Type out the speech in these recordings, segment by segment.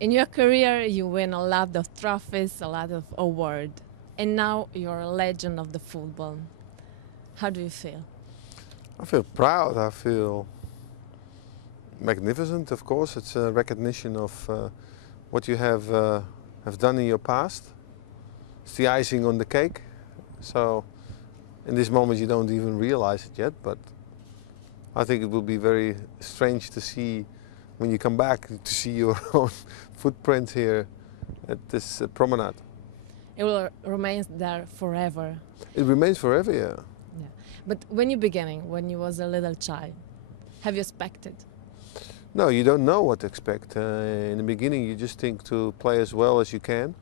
In your career, you win a lot of trophies, a lot of awards, and now you're a legend of the football. How do you feel? I feel proud. I feel magnificent. Of course, it's a recognition of what you have done in your past. It's the icing on the cake. So, in this moment, you don't even realize it yet. But I think it will be very strange to see when you come back to see your own footprint here at this promenade. It will remain there forever. It remains forever, yeah. Yeah. But when you beginning, when you was a little child, have you expected? No, you don't know what to expect. In the beginning, you just think to play as well as you can.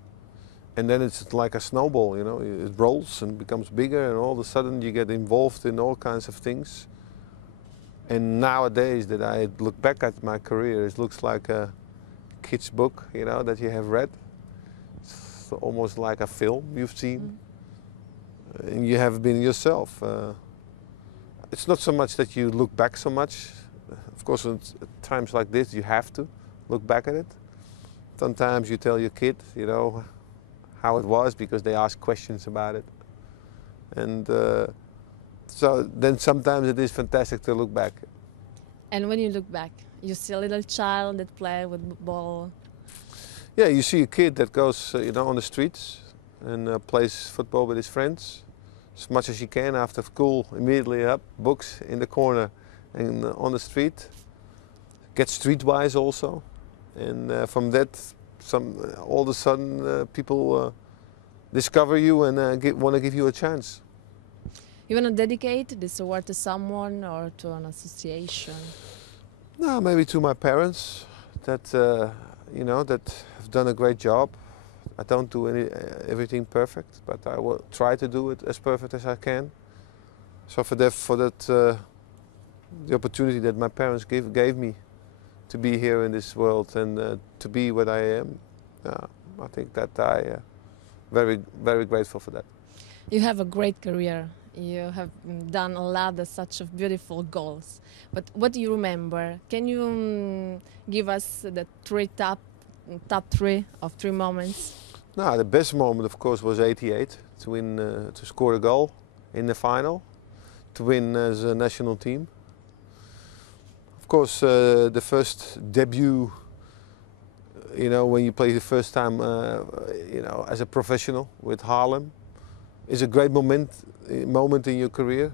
And then it's like a snowball, you know, it rolls and becomes bigger, and all of a sudden you get involved in all kinds of things. And nowadays that I look back at my career, it looks like a kid's book, you know, that you have read. It's almost like a film you've seen. And you have been yourself. It's not so much that you look back so much. Of course, at times like this, you have to look back at it. Sometimes you tell your kid, you know, how it was because they ask questions about it. And so then sometimes it is fantastic to look back. And when you look back, you see a little child that play with ball. Yeah, you see a kid that goes, you know, on the streets and plays football with his friends as much as he can after school. Immediately up, books in the corner and on the street. Get streetwise also, and from that, all of a sudden people discover you and want to give you a chance. You want to dedicate this award to someone or to an association? No, maybe to my parents that you know, that have done a great job. I don't do everything perfect, but I will try to do it as perfect as I can. So for that the opportunity that my parents gave me to be here in this world and to be what I am, I think that I very grateful for that. You have a great career. You have done a lot of such beautiful goals. But what do you remember? Can you give us the top three of three moments? No, the best moment, of course, was '88 to win, to score a goal in the final, to win as a national team. Of course, the first debut, you know, when you play the first time, you know, as a professional with Haarlem, is a great moment in your career.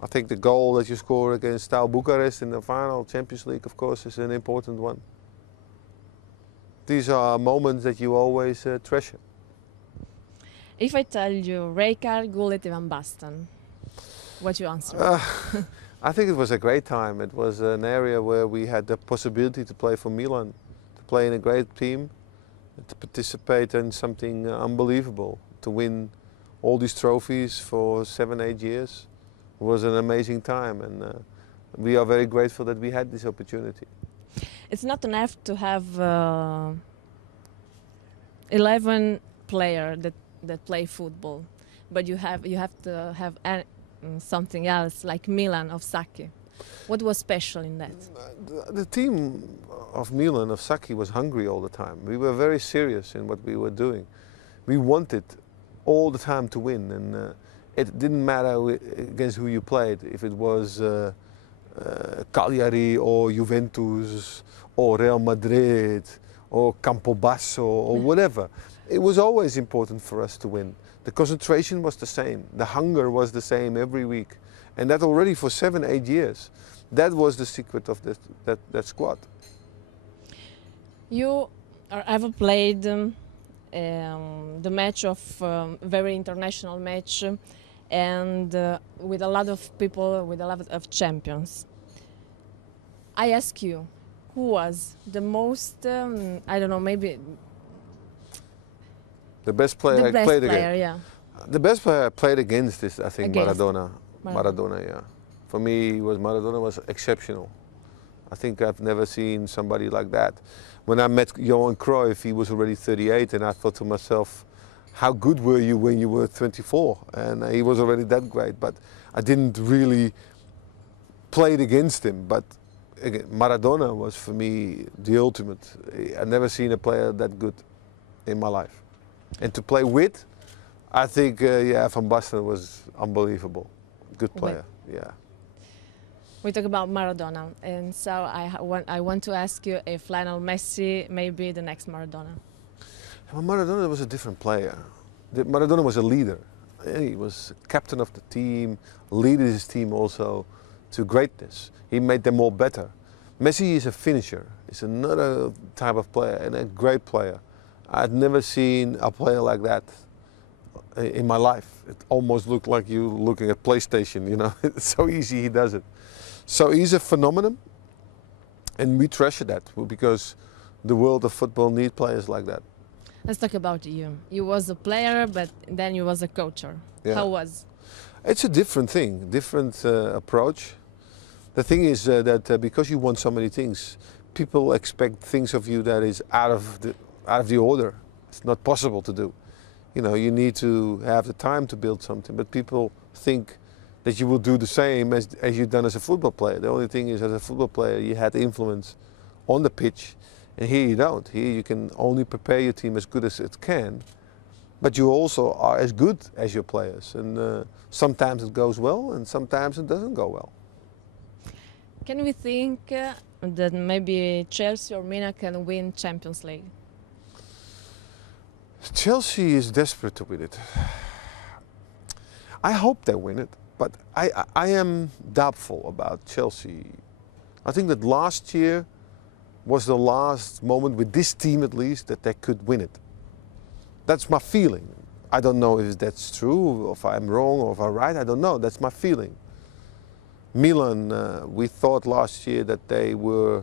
I think the goal that you score against Steaua Bucharest in the final Champions League, of course, is an important one. These are moments that you always treasure. If I tell you Rijkaard, Gullit, Van Basten, what you answer? I think it was a great time. It was an area where we had the possibility to play for Milan, to play in a great team, to participate in something unbelievable, to win all these trophies for 7-8 years. It was an amazing time, and we are very grateful that we had this opportunity. It's not enough to have 11 players that play football, but you have to have something else like Milan of Sacchi. What was special in that? The team of Milan, of Sacchi, was hungry all the time. We were very serious in what we were doing. We wanted all the time to win, and it didn't matter against who you played, if it was Cagliari or Juventus or Real Madrid or Campobasso or whatever. It was always important for us to win. The concentration was the same, the hunger was the same every week, and that already for 7-8 years. That was the secret of that squad. You ever played the match of very international match and with a lot of people, with a lot of champions. I ask you, who was the most, I don't know, maybe the best player I played against? Yeah. The best player I played against is, I think, Against. Maradona, yeah. For me, Maradona was exceptional. I think I've never seen somebody like that. When I met Johan Cruyff, he was already 38, and I thought to myself, how good were you when you were 24? And he was already that great, but I didn't really play against him. But again, Maradona was for me the ultimate. I've never seen a player that good in my life. And to play with, I think, yeah, Van Basten was unbelievable. Good player, yeah. We talk about Maradona, and so I want to ask you if Lionel Messi may be the next Maradona. Well, Maradona was a different player. Maradona was a leader. He was captain of the team, leaded his team also to greatness. He made them all better. Messi is a finisher. He's another type of player and a great player. I've never seen a player like that in my life. It almost looked like you looking at PlayStation, you know. It's so easy he does it. So he's a phenomenon, and we treasure that because the world of football needs players like that. Let's talk about you. You was a player, but then you was a coacher. Yeah. How was? It's a different thing, different approach. The thing is that because you want so many things, people expect things of you that is out of the order. It's not possible to do. You know, you need to have the time to build something, but people think that you will do the same as you've done as a football player. The only thing is, as a football player, you had influence on the pitch, and here you don't. Here you can only prepare your team as good as it can, but you also are as good as your players. And sometimes it goes well, and sometimes it doesn't go well. Can we think that maybe Chelsea or Milan can win Champions League? Chelsea is desperate to win it. I hope they win it, but I am doubtful about Chelsea. I think that last year was the last moment with this team at least that they could win it. That's my feeling. I don't know if that's true, or if I'm wrong, or if I'm right, I don't know. That's my feeling. Milan, we thought last year that they were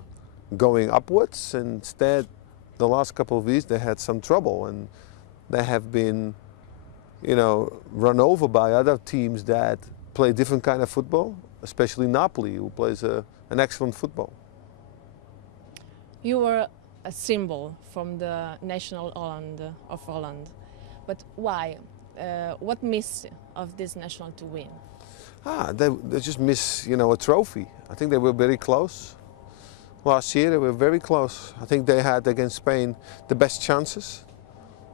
going upwards, and instead the last couple of weeks they had some trouble, and they have been, you know, run over by other teams that play different kind of football, especially Napoli, who plays an excellent football. You were a symbol from the national Holland of Holland, but why? What miss of this national to win? They just miss, you know, a trophy. I think they were very close. Last year they were very close. I think they had against Spain the best chances,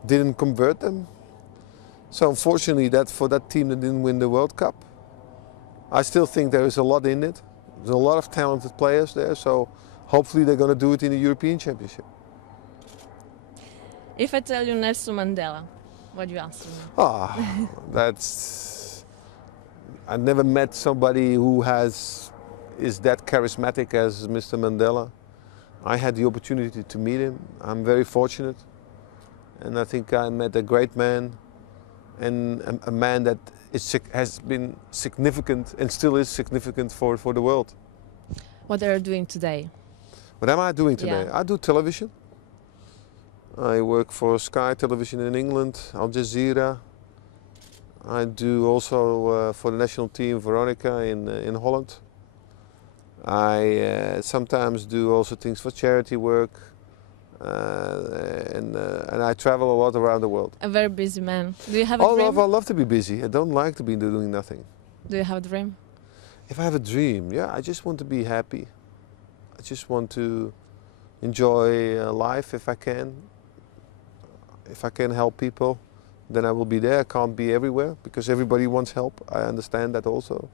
didn't convert them. So unfortunately, for that team that didn't win the World Cup, I still think there is a lot in it. There's a lot of talented players there, so hopefully they're going to do it in the European Championship. If I tell you Nelson Mandela, what do you answer me? That's... I've never met somebody who is that charismatic as Mr. Mandela. I had the opportunity to meet him. I'm very fortunate. And I think I met a great man, and a man that has been significant and still is significant for the world. What are you doing today? What am I doing today? Yeah. I do television. I work for Sky Television in England, Al Jazeera. I do also for the national team Veronica in Holland. I sometimes do also things for charity work. And I travel a lot around the world. A very busy man. Do you have a dream? I love to be busy. I don't like to be doing nothing. Do you have a dream? If I have a dream, yeah, I just want to be happy. I just want to enjoy life if I can. If I can help people, then I will be there. I can't be everywhere because everybody wants help. I understand that also.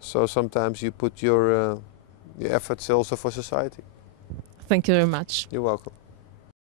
So sometimes you put your efforts also for society. Thank you very much. You're welcome.